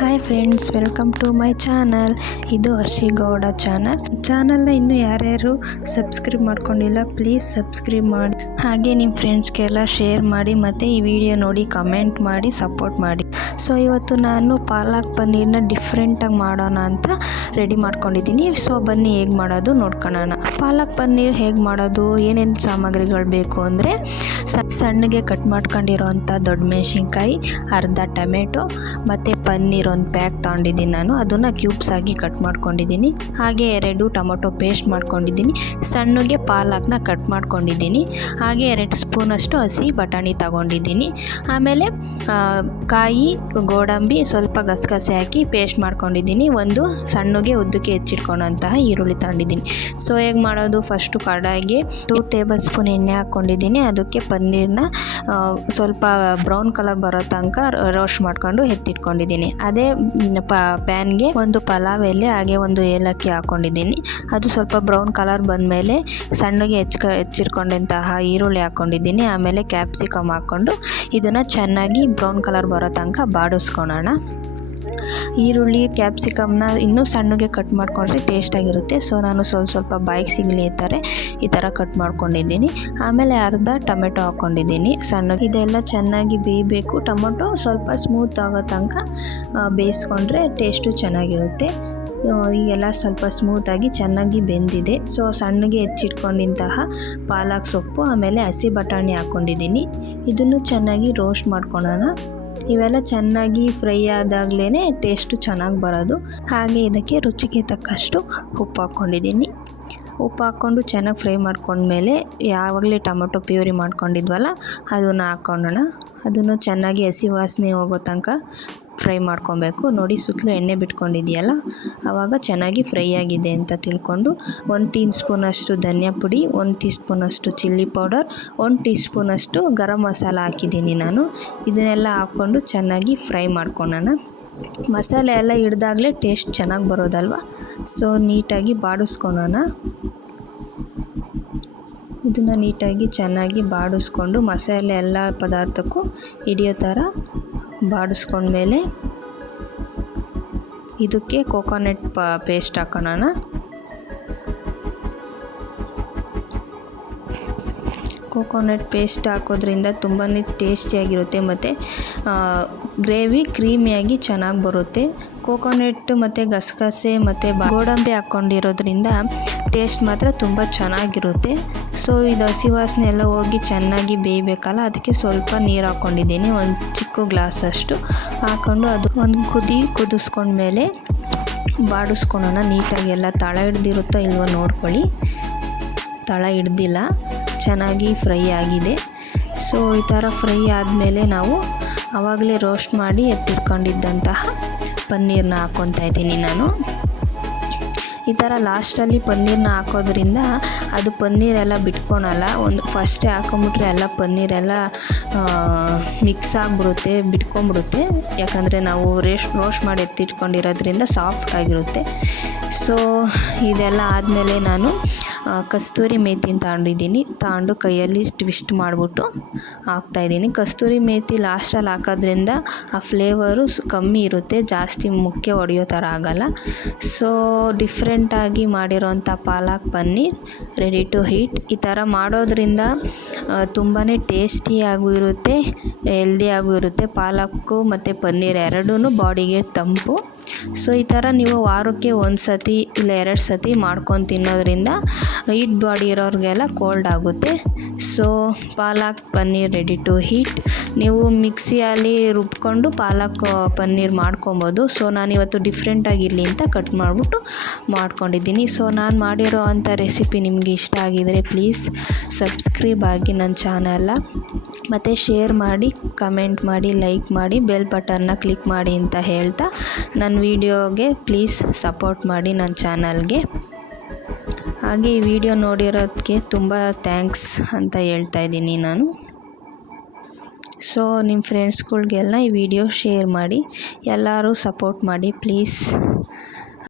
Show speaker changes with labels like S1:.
S1: Hi friends welcome to my channel ಇದು Harshi Gowda channel ಚಾನಲ್ನ ಇನ್ನು ಯಾರ್ಯಾರು ಸಬ್ಸ್ಕ್ರೈಬ್ ಮಾಡ್ಕೊಂಡಿಲ್ಲ ಪ್ಲೀಸ್ ಸಬ್ಸ್ಕ್ರೈಬ್ ಮಾಡಿ. ಹಾಗೆ ನಿಮ್ಮ ಫ್ರೆಂಡ್ಸ್ಗೆಲ್ಲ ಶೇರ್ ಮಾಡಿ, ಮತ್ತು ಈ ವಿಡಿಯೋ ನೋಡಿ ಕಮೆಂಟ್ ಮಾಡಿ ಸಪೋರ್ಟ್ ಮಾಡಿ. ಸೊ ಇವತ್ತು ನಾನು ಪಾಲಕ್ ಪನ್ನೀರ್ನ ಡಿಫ್ರೆಂಟಾಗಿ ಮಾಡೋಣ ಅಂತ ರೆಡಿ ಮಾಡ್ಕೊಂಡಿದ್ದೀನಿ. ಸೊ ಬನ್ನಿ ಹೇಗೆ ಮಾಡೋದು ನೋಡ್ಕೊಳ್ಳೋಣ ಪಾಲಕ್ ಪನ್ನೀರ್ ಹೇಗೆ ಮಾಡೋದು, ಏನೇನು ಸಾಮಗ್ರಿಗಳು ಬೇಕು ಅಂದರೆ ಸಣ್ಣಗೆ ಕಟ್ ಮಾಡ್ಕೊಂಡಿರೋಂಥ ದೊಡ್ಡ ಮೆಣಸಿನ್ಕಾಯಿ, ಅರ್ಧ ಟೊಮೆಟೊ ಮತ್ತು ಪನ್ನೀರ್ ಒಂದು ಪ್ಯಾಕ್ ತೊಗೊಂಡಿದ್ದೀನಿ ನಾನು. ಅದನ್ನು ಕ್ಯೂಬ್ಸ್ ಆಗಿ ಕಟ್ ಮಾಡ್ಕೊಂಡಿದ್ದೀನಿ. ಹಾಗೆ ಎರಡು ಟೊಮೊಟೊ ಪೇಸ್ಟ್ ಮಾಡ್ಕೊಂಡಿದ್ದೀನಿ. ಸಣ್ಣಗೆ ಪಾಲಕ್ನ ಕಟ್ ಮಾಡ್ಕೊಂಡಿದ್ದೀನಿ. ಹಾಗೆ ಎರಡು ಸ್ಪೂನಷ್ಟು ಹಸಿ ಬಟಾಣಿ ತಗೊಂಡಿದ್ದೀನಿ. ಆಮೇಲೆ ಕಾಯಿ, ಗೋಡಂಬಿ ಸ್ವಲ್ಪ ಗಸಗಸೆ ಹಾಕಿ ಪೇಸ್ಟ್ ಮಾಡ್ಕೊಂಡಿದ್ದೀನಿ. ಒಂದು ಸಣ್ಣಗೆ ಉದ್ದಕ್ಕೆ ಹೆಚ್ಚಿಟ್ಕೊಂಡಂತಹ ಈರುಳ್ಳಿ ತಗೊಂಡಿದ್ದೀನಿ. ಸೊ, ಹೇಗೆ ಮಾಡೋದು? ಫಸ್ಟು ಕಡಾಯಿಗೆ ಟೂ ಟೇಬಲ್ ಸ್ಪೂನ್ ಎಣ್ಣೆ ಹಾಕ್ಕೊಂಡಿದ್ದೀನಿ ಅದಕ್ಕೆ ಪನ್ನೀರ್ನ ಆ, ಸ್ವಲ್ಪ ಬ್ರೌನ್ ಕಲರ್ ಬರೋ ತನಕ ರೋಸ್ಟ್ ಮಾಡ್ಕೊಂಡು ಎತ್ತಿಟ್ಕೊಂಡಿದ್ದೀನಿ. ಅದೇ ಪ ಪ್ಯಾನ್ಗೆ ಒಂದು ಪಲಾವ್ ಎಲೆ ಹಾಗೆ ಒಂದು ಏಲಕ್ಕಿ ಹಾಕ್ಕೊಂಡಿದ್ದೀನಿ ಅದು ಸ್ವಲ್ಪ ಬ್ರೌನ್ ಕಲರ್ ಬಂದಮೇಲೆ ಸಣ್ಣಗೆ ಹೆಚ್ಕ ಹೆಚ್ಚಿಟ್ಕೊಂಡಂತಹ ಈರುಳ್ಳಿ ಹಾಕ್ಕೊಂಡಿದ್ದೀನಿ ಆಮೇಲೆ ಕ್ಯಾಪ್ಸಿಕಮ್ ಹಾಕ್ಕೊಂಡು ಇದನ್ನು ಚೆನ್ನಾಗಿ ಬ್ರೌನ್ ಕಲರ್ ಬರೋ ತನಕ ಬಾಡಿಸ್ಕೊಳೋಣ. ಈರುಳ್ಳಿ ಕ್ಯಾಪ್ಸಿಕಮ್ನ ಇನ್ನೂ ಸಣ್ಣಗೆ ಕಟ್ ಮಾಡಿಕೊಂಡ್ರೆ ಟೇಸ್ಟಾಗಿರುತ್ತೆ ಸೊ ನಾನು ಸ್ವಲ್ಪ ಸ್ವಲ್ಪ ಬಾಯಿಗೆ ಸಿಗಲಿ ಈ ಥರ ಈ ಥರ ಕಟ್ ಮಾಡ್ಕೊಂಡಿದ್ದೀನಿ. ಆಮೇಲೆ ಅರ್ಧ ಟೊಮೆಟೊ ಹಾಕ್ಕೊಂಡಿದ್ದೀನಿ ಸಣ್ಣಗೆ ಇದೆಲ್ಲ ಚೆನ್ನಾಗಿ ಬೇಯಬೇಕು. ಟೊಮೆಟೊ ಸ್ವಲ್ಪ ಸ್ಮೂತ್ ಆಗೋ ತನಕ ಬೇಯಿಸ್ಕೊಂಡ್ರೆ ಟೇಸ್ಟು ಚೆನ್ನಾಗಿರುತ್ತೆ. ಈಗೆಲ್ಲ ಸ್ವಲ್ಪ ಸ್ಮೂತಾಗಿ ಚೆನ್ನಾಗಿ ಬೆಂದಿದೆ. ಸೊ ಸಣ್ಣಗೆ ಹೆಚ್ಚಿಟ್ಕೊಂಡಿಂತಹ ಪಾಲಕ್ ಸೊಪ್ಪು, ಆಮೇಲೆ ಹಸಿ ಬಟಾಣಿ ಹಾಕ್ಕೊಂಡಿದ್ದೀನಿ ಇದನ್ನು ಚೆನ್ನಾಗಿ ರೋಸ್ಟ್ ಮಾಡ್ಕೊಳ್ಳೋಣ. ಇವೆಲ್ಲ ಚೆನ್ನಾಗಿ ಫ್ರೈ ಆದಾಗಲೇ ಟೇಸ್ಟು ಚೆನ್ನಾಗಿ ಬರೋದು. ಹಾಗೆ ಇದಕ್ಕೆ ರುಚಿಗೆ ತಕ್ಕಷ್ಟು ಉಪ್ಪು ಹಾಕ್ಕೊಂಡಿದ್ದೀನಿ. ಉಪ್ಪು ಹಾಕ್ಕೊಂಡು ಚೆನ್ನಾಗಿ ಫ್ರೈ ಮಾಡ್ಕೊಂಡ್ಮೇಲೆ ಯಾವಾಗಲೇ ಟೊಮೊಟೊ ಪ್ಯೂರಿ ಮಾಡ್ಕೊಂಡಿದ್ವಲ್ಲ, ಅದನ್ನು ಹಾಕ್ಕೊಂಡೋಣ. ಅದನ್ನು ಚೆನ್ನಾಗಿ ಹಸಿ ವಾಸನೆ ಹೋಗೋ ತನಕ ಫ್ರೈ ಮಾಡ್ಕೊಬೇಕು. ನೋಡಿ ಸುತ್ತಲೂ ಎಣ್ಣೆ ಬಿಟ್ಕೊಂಡಿದೆಯಲ್ಲ ಆವಾಗ ಚೆನ್ನಾಗಿ ಫ್ರೈ ಆಗಿದೆ ಅಂತ ತಿಳ್ಕೊಂಡು ಒಂದು ಟೀ ಸ್ಪೂನಷ್ಟು ಧನಿಯಾ ಪುಡಿ, ಒಂದು ಟೀ ಸ್ಪೂನಷ್ಟು ಚಿಲ್ಲಿ ಪೌಡರ್, ಒಂದು ಟೀ ಸ್ಪೂನಷ್ಟು ಗರಂ ಮಸಾಲ ಹಾಕಿದ್ದೀನಿ ನಾನು. ಇದನ್ನೆಲ್ಲ ಹಾಕ್ಕೊಂಡು ಚೆನ್ನಾಗಿ ಫ್ರೈ ಮಾಡ್ಕೊಳ್ಳೋಣ ಮಸಾಲೆ ಎಲ್ಲ ಹಿಡ್ದಾಗಲೇ ಟೇಸ್ಟ್ ಚೆನ್ನಾಗಿ ಬರೋದಲ್ವ? ಸೊ, ನೀಟಾಗಿ ಬಾಡಿಸ್ಕೊಳೋಣ. ಇದನ್ನು ನೀಟಾಗಿ ಚೆನ್ನಾಗಿ ಬಾಡಿಸ್ಕೊಂಡು ಮಸಾಲೆ ಎಲ್ಲ ಪದಾರ್ಥಕ್ಕೂ ಹಿಡಿಯೋ ಥರ ಬಾಡಿಸ್ಕೊಂಡ್ಮೇಲೆ ಇದಕ್ಕೆ ಕೋಕೋನೆಟ್ ಪ ಪೇಸ್ಟ್ ಹಾಕೋಣ ಕೋಕೋನಟ್ ಪೇಸ್ಟ್ ಹಾಕೋದ್ರಿಂದ ತುಂಬಾ ಟೇಸ್ಟಿಯಾಗಿರುತ್ತೆ ಮತ್ತು ಗ್ರೇವಿ ಕ್ರೀಮಿಯಾಗಿ ಚೆನ್ನಾಗಿ ಬರುತ್ತೆ. ಕೋಕೋನಟ್ ಮತ್ತು ಗಸಗಸೆ ಮತ್ತು ಗೋಡಂಬಿ ಹಾಕ್ಕೊಂಡಿರೋದ್ರಿಂದ ಟೇಸ್ಟ್ ಮಾತ್ರ ತುಂಬ ಚೆನ್ನಾಗಿರುತ್ತೆ. ಸೊ, ಇದು ಹಸಿ ವಾಸನೆ ಎಲ್ಲ ಹೋಗಿ ಚೆನ್ನಾಗಿ ಬೇಯಬೇಕಲ್ಲ, ಅದಕ್ಕೆ ಸ್ವಲ್ಪ ನೀರು ಹಾಕ್ಕೊಂಡಿದ್ದೀನಿ ಒಂದು ಚಿಕ್ಕ ಗ್ಲಾಸಷ್ಟು ಹಾಕ್ಕೊಂಡು ಅದು ಒಂದು ಕುದಿ ಕುದಿಸ್ಕೊಂಡ್ಮೇಲೆ ಬಾಡಿಸ್ಕೊಳೋಣ. ನೀಟಾಗಿ ಎಲ್ಲ ತಳ ಹಿಡ್ದಿರುತ್ತೋ ಇಲ್ವೋ ನೋಡ್ಕೊಳ್ಳಿ. ತಳ ಹಿಡ್ದಿಲ್ಲ. ಚೆನ್ನಾಗಿ ಫ್ರೈ ಆಗಿದೆ. ಸೊ ಈ ಥರ ಫ್ರೈ ಆದಮೇಲೆ ನಾವು ಆವಾಗಲೇ ರೋಸ್ಟ್ ಮಾಡಿ ಎತ್ತಿಟ್ಕೊಂಡಿದ್ದಂತಹ ಪನ್ನೀರನ್ನ ಹಾಕ್ಕೊತಾ ಇದ್ದೀನಿ ನಾನು. ಈ ಥರ ಲಾಸ್ಟಲ್ಲಿ ಪನ್ನೀರನ್ನ ಹಾಕೋದ್ರಿಂದ ಅದು ಪನ್ನೀರೆಲ್ಲ ಬಿಟ್ಕೊಳಲ್ಲ. ಒಂದು ಫಸ್ಟೇ ಹಾಕೊಂಬಿಟ್ರೆ ಎಲ್ಲ ಪನ್ನೀರೆಲ್ಲ ಮಿಕ್ಸ್ ಆಗಿಬಿಡುತ್ತೆ, ಬಿಟ್ಕೊಂಬಿಡುತ್ತೆ. ಯಾಕಂದರೆ ನಾವು ರೇಷ್ ರೋಸ್ಟ್ ಮಾಡಿ ಎತ್ತಿಟ್ಕೊಂಡಿರೋದ್ರಿಂದ ಸಾಫ್ಟ್ ಆಗಿರುತ್ತೆ. ಸೊ ಇದೆಲ್ಲ ಆದಮೇಲೆ ನಾನು ಕಸ್ತೂರಿ ಮೇಥಿನ ತಗೊಂಡಿದ್ದೀನಿ ತಗೊಂಡು ಕೈಯಲ್ಲಿ ಟ್ವಿಸ್ಟ್ ಮಾಡಿಬಿಟ್ಟು ಹಾಕ್ತಾಯಿದ್ದೀನಿ ಕಸ್ತೂರಿ ಮೇತಿ ಲಾಸ್ಟಲ್ಲಿ ಹಾಕೋದ್ರಿಂದ ಆ ಫ್ಲೇವರು ಕಮ್ಮಿ ಇರುತ್ತೆ. ಜಾಸ್ತಿ ಮುಖ್ಯ ಹೊಡೆಯೋ ಥರ ಆಗಲ್ಲ. ಸೊ ಡಿಫ್ರೆಂಟಾಗಿ ಮಾಡಿರೋಂಥ palak paneer ready to heat ಈ ಥರ ಮಾಡೋದ್ರಿಂದ ತುಂಬಾ ಟೇಸ್ಟಿಯಾಗೂ ಇರುತ್ತೆ ಹೆಲ್ದಿಯಾಗೂ ಇರುತ್ತೆ ಪಾಲಕ್ಕು ಮತ್ತು ಪನ್ನೀರ್ ಎರಡೂ ಬಾಡಿಗೆ ತಂಪು. ಸೊ ಈ ಥರ ನೀವು ವಾರಕ್ಕೆ ಒಂದು ಸತಿ ಇಲ್ಲ ಎರಡು ಸತಿ ಮಾಡ್ಕೊಂಡು ತಿನ್ನೋದ್ರಿಂದ ಹೀಟ್ ಬಾಡಿ ಇರೋರಿಗೆಲ್ಲ ಕೋಲ್ಡ್ ಆಗುತ್ತೆ. So palak paneer ready to heat ನೀವು ಮಿಕ್ಸಿಯಲ್ಲಿ ರುಬ್ಕೊಂಡು ಪಾಲಕ್ ಪನ್ನೀರ್ ಮಾಡ್ಕೊಬೋದು. ಸೊ ನಾನು ಇವತ್ತು ಡಿಫ್ರೆಂಟಾಗಿರಲಿ ಅಂತ ಕಟ್ ಮಾಡಿಬಿಟ್ಟು ಮಾಡ್ಕೊಂಡಿದ್ದೀನಿ. ಸೊ ನಾನು ಮಾಡಿರೋ ಅಂಥ ರೆಸಿಪಿ ನಿಮಗೆ ಇಷ್ಟ ಆಗಿದರೆ ಪ್ಲೀಸ್ ಸಬ್ಸ್ಕ್ರೈಬ್ ಆಗಿ ನನ್ನ ಚಾನಲ್ನ ಮತ್ತು ಶೇರ್ ಮಾಡಿ ಕಮೆಂಟ್ ಮಾಡಿ ಲೈಕ್ ಮಾಡಿ ಬೆಲ್ ಬಟನ್ನ ಕ್ಲಿಕ್ ಮಾಡಿ ಅಂತ ಹೇಳ್ತಾ ನನ್ನ ವೀಡಿಯೋಗೆ ಪ್ಲೀಸ್ ಸಪೋರ್ಟ್ ಮಾಡಿ ನನ್ನ ಚಾನಲ್ಗೆ ಹಾಗೆ ಈ ವಿಡಿಯೋ ನೋಡಿರೋದಕ್ಕೆ ತುಂಬ ಥ್ಯಾಂಕ್ಸ್ ಅಂತ ಹೇಳ್ತಾ ಇದ್ದೀನಿ ನಾನು. ಸೊ ನಿಮ್ಮ ಫ್ರೆಂಡ್ಸ್ಗಳಿಗೆಲ್ಲ ಈ ವಿಡಿಯೋ ಶೇರ್ ಮಾಡಿ, ಎಲ್ಲರೂ ಸಪೋರ್ಟ್ ಮಾಡಿ ಪ್ಲೀಸ್